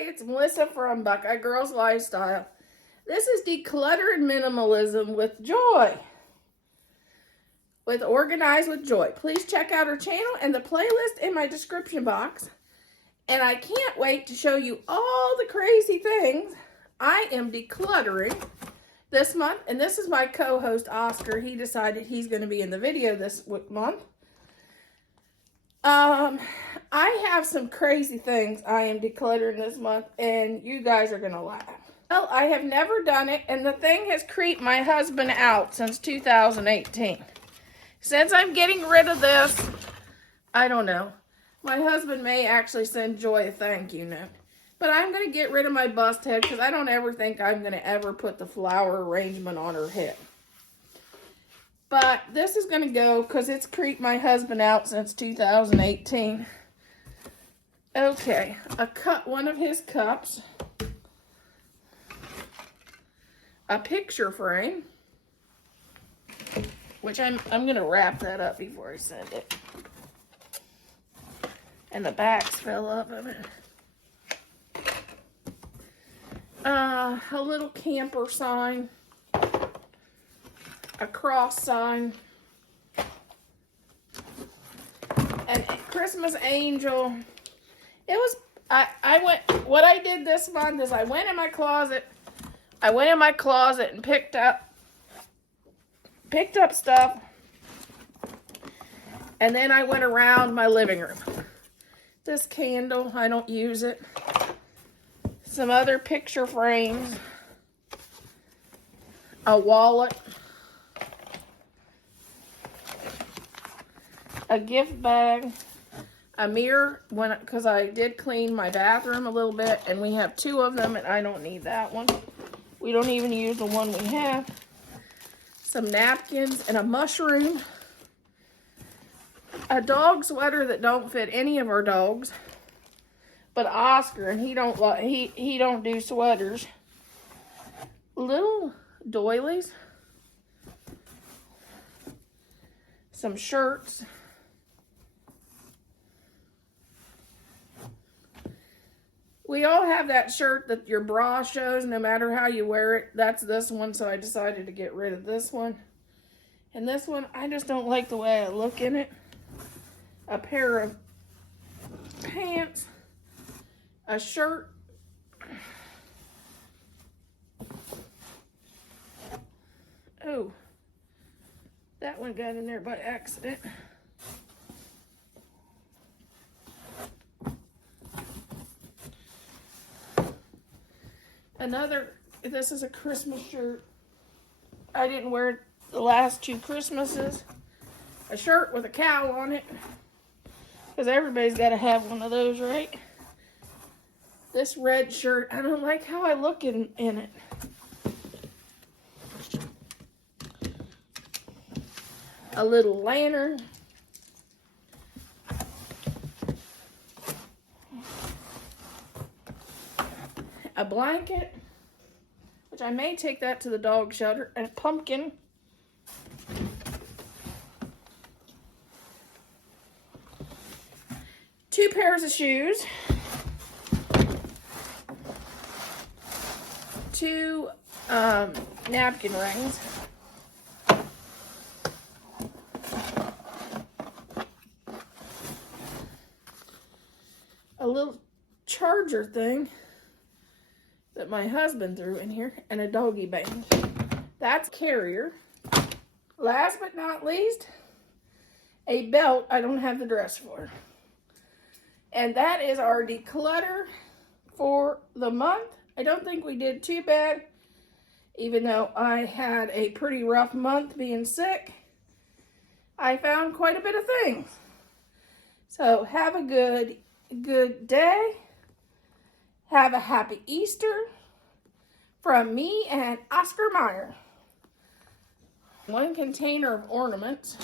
It's Melissa from Buckeye Girls Lifestyle. This is Declutter and Minimalism with Joy. With Organize with Joy. Please check out her channel and the playlist in my description box. And I can't wait to show you all the crazy things I am decluttering this month. And this is my co-host, Oscar. He decided he's going to be in the video this month. I have some crazy things I am decluttering this month, and you guys are going to laugh. Well, I have never done it, and the thing has creeped my husband out since 2018. Since I'm getting rid of this, I don't know. My husband may actually send Joy a thank you note. But I'm going to get rid of my bust head because I don't ever think I'm going to ever put the flower arrangement on her head. But this is going to go because it's creeped my husband out since 2018. Okay, one of his cups. A picture frame. Which I'm going to wrap that up before I send it. And the backs fell up of it. A little camper sign. A cross sign. And a Christmas angel. It was, what I did this month is I went in my closet and picked up stuff. And then I went around my living room. This candle, I don't use it. Some other picture frames. A wallet. A gift bag. A mirror, because I did clean my bathroom a little bit, and we have two of them, and I don't need that one. We don't even use the one we have. Some napkins and a mushroom. A dog sweater that don't fit any of our dogs, but Oscar, and he don't do sweaters. Little doilies. Some shirts. We all have that shirt that your bra shows no matter how you wear it. That's this one, so I decided to get rid of this one. And this one, I just don't like the way I look in it. A pair of pants. A shirt. Oh, that one got in there by accident. This is a Christmas shirt. I didn't wear it the last two Christmases. A shirt with a cow on it. Because everybody's got to have one of those, right? This red shirt, I don't like how I look in it. A little lantern. A blanket, which I may take that to the dog shelter, and a pumpkin. Two pairs of shoes. Two napkin rings. A little charger thing that my husband threw in here, and a doggy bag. That's carrier. Last but not least, a belt I don't have the dress for. And that is our declutter for the month. I don't think we did too bad, even though I had a pretty rough month being sick. I found quite a bit of things. So have a good day. Have a happy Easter from me and Oscar Meyer. One container of ornaments.